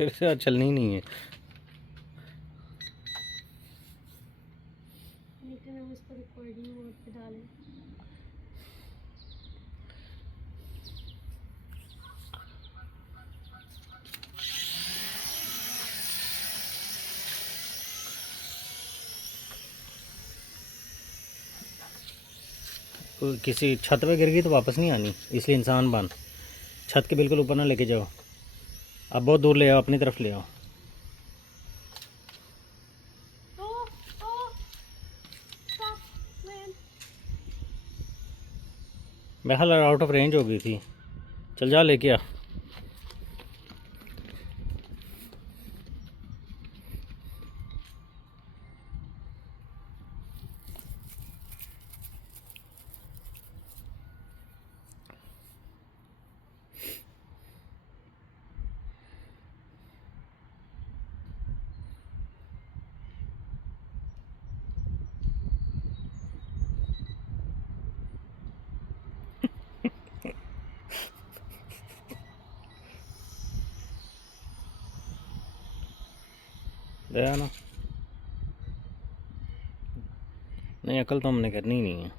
तेरे से आज चलनी ही नहीं है। लेकिन हम इसको रिकॉर्डिंग मोड पे डालें। किसी छत पे गिर गई तो वापस नहीं आनी, इसलिए इंसान बन छत के बिल्कुल ऊपर ना लेके जाओ। अब बहुत दूर ले आओ, अपनी तरफ ले आओ। मैं हाल आउट ऑफ रेंज हो गई थी। चल जा लेके आ। दया ना, नहीं अकल तो हमने करनी ही नहीं है।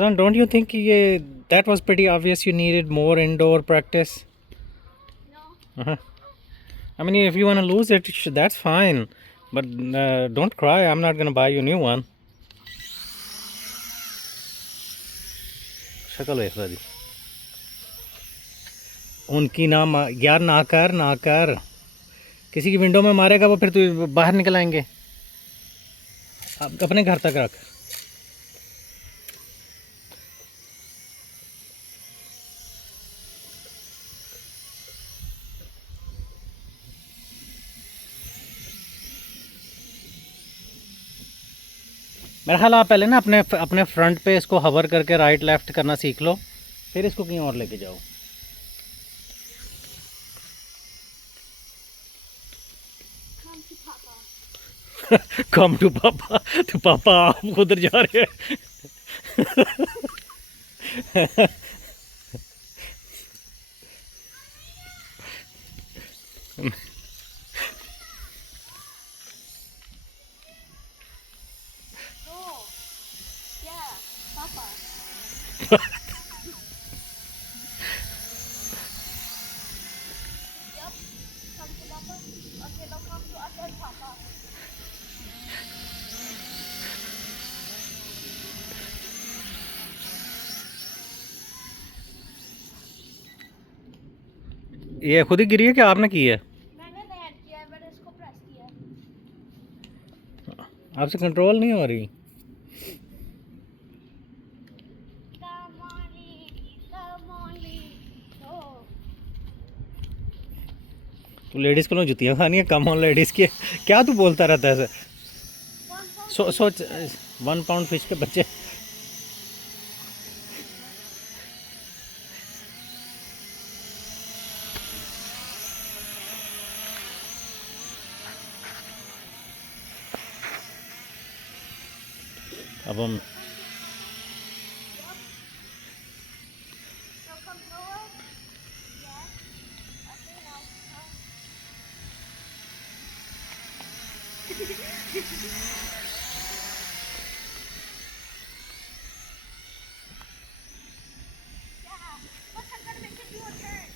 Zan, don't you think that was pretty obvious? You needed more indoor practice. No. Uh-huh. I mean, if you want to lose it, that's fine. But don't cry. I'm not going to buy you a new one. शक्ल देख दी उनकी। ना यार, ना कर। किसी की window में मारेगा वो, फिर तू बाहर निकल आएंगे। अब अपने घर तक रख। मेरा ख्याल आप पहले ना अपने अपने फ्रंट पे इसको हवर करके राइट लेफ्ट करना सीख लो, फिर इसको कहीं और लेके जाओ। कम टू पापा। तो पापा आप उधर जा रहे हैं। Oh, yeah, Papa. Yep, come to Papa. Okay, now come to us and Papa. ये खुद ही गिरी है कि आपने की है? मैंने लैंड किया है, मैंने इसको प्रेस किया है। आपसे कंट्रोल नहीं हो रही। Come on, Lily, come on, Lily. Oh. तू लेडीज़ को जुतियाँ खानी है, कम ऑन लेडीज़ की। क्या तू बोलता रहता है ऐसे? सोच 1 पाउंड फिश के बच्चे। अब हम So come lower. Yeah. Okay, now. Yeah. Look, I'm gonna make it do a turn.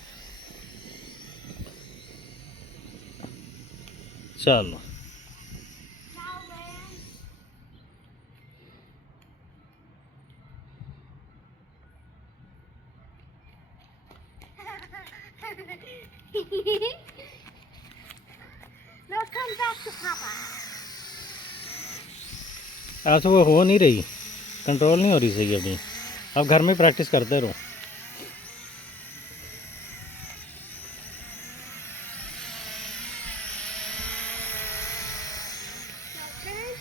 चलो। Now land. Now come back to Papa. आपसे वो हो नहीं रही, कंट्रोल नहीं हो रही सही अभी। अब घर में प्रैक्टिस करते रहो। Now turn.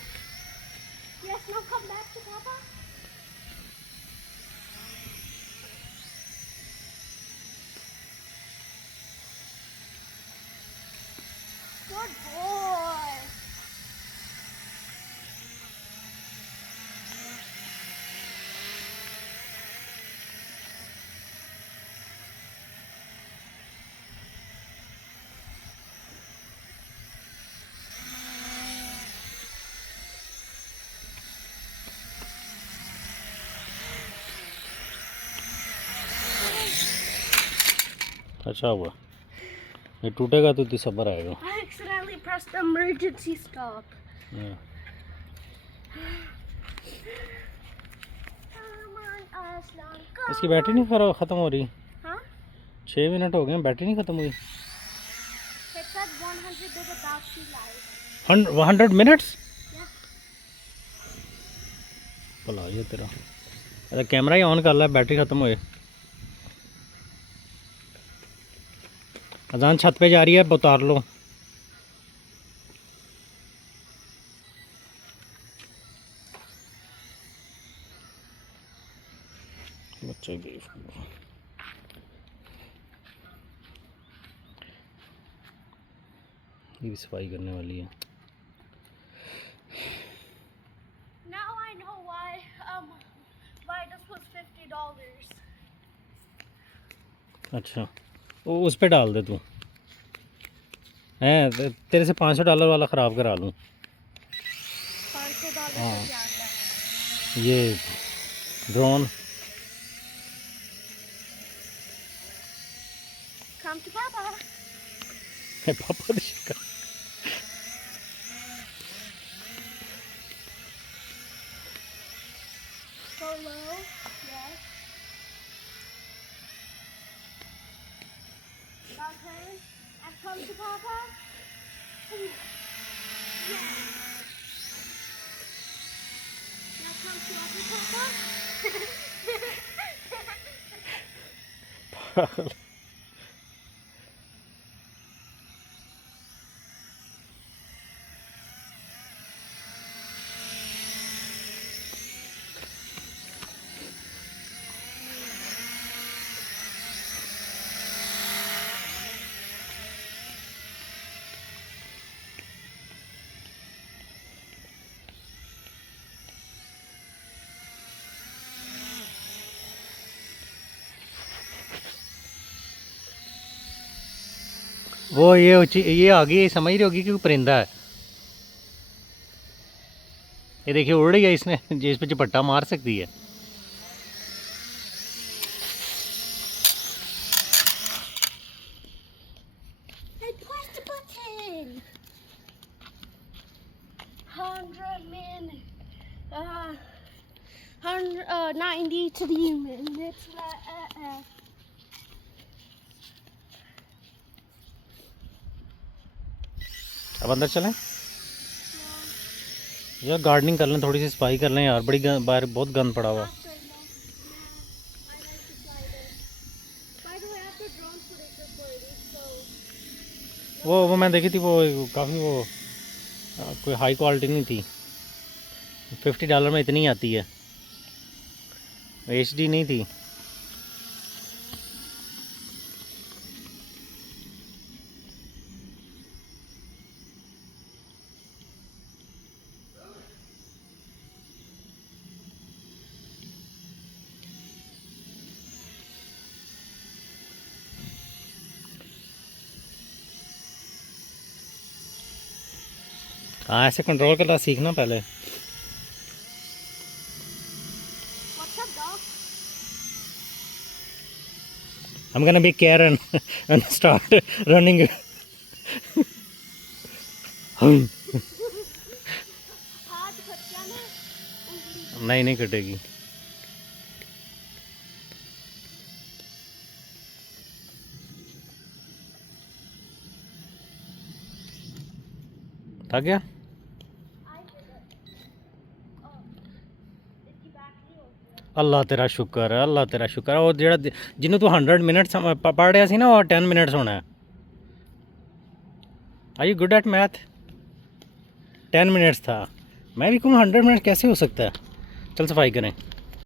Yes, now come back to Papa. Good boy. अच्छा हुआ, ये टूटेगा तो इतनी सब्र आएगा। I accidentally pressed the emergency stop. हाँ। Come on, Aslan. Come इसकी बैटरी नहीं ख़त्म हो रही? Huh? 6 मिनट हो गए, बैटरी नहीं ख़त्म हुई। It said 100 did about 2 lives. 100 minutes? Yeah. भला ये तेरा, अरे कैमरा ही ऑन कर ला, बैटरी ख़त्म होए। अजान छत पे जा रही है, उतार लो। बच्चे की ये भी सफाई करने वाली है। Now I know why this was $50. अच्छा, वो उस पे डाल दे तू, हैं तेरे से $500 वाला ख़राब करा लूँ। $500 हाँ। का क्या आता है? ये ड्रोन। Come to Papa. पापा दी शिकार। Go low. Yes. Okay. And come to Papa. Yes. Now come to other Papa. वो ये आ गई, समझ रही होगी कि वो परिंदा है। ये देखिए उड़ रही है, इसने जिस पे झपट्टा मार सकती है। I pressed the button. 100 minutes. 90 to the minutes. अब अंदर चलें यार, गार्डनिंग कर लें, थोड़ी सी सफाई कर लें यार, बड़ी बाहर बहुत गंद पड़ा हुआ। वो मैं देखी थी, वो काफ़ी वो कोई हाई क्वालिटी नहीं थी। $50 में इतनी आती है, HD नहीं थी। हाँ, ऐसे कंट्रोल करना सीखना पहले। What's up, dog? I'm gonna be Karen and start running. हाथ कट जाना उंगली। नहीं नहीं कटेगी। थक गया? अल्लाह तेरा शुक्र है, अल्लाह तेरा शुक्र है। और जेड़ा जिन्हों तू 100 मिनट पढ़ रहा सी ना, वो 10 मिनट्स होना है। Are you good at math? 10 minutes था, मैं भी कहूँ 100 मिनट कैसे हो सकता है। चल सफाई करें।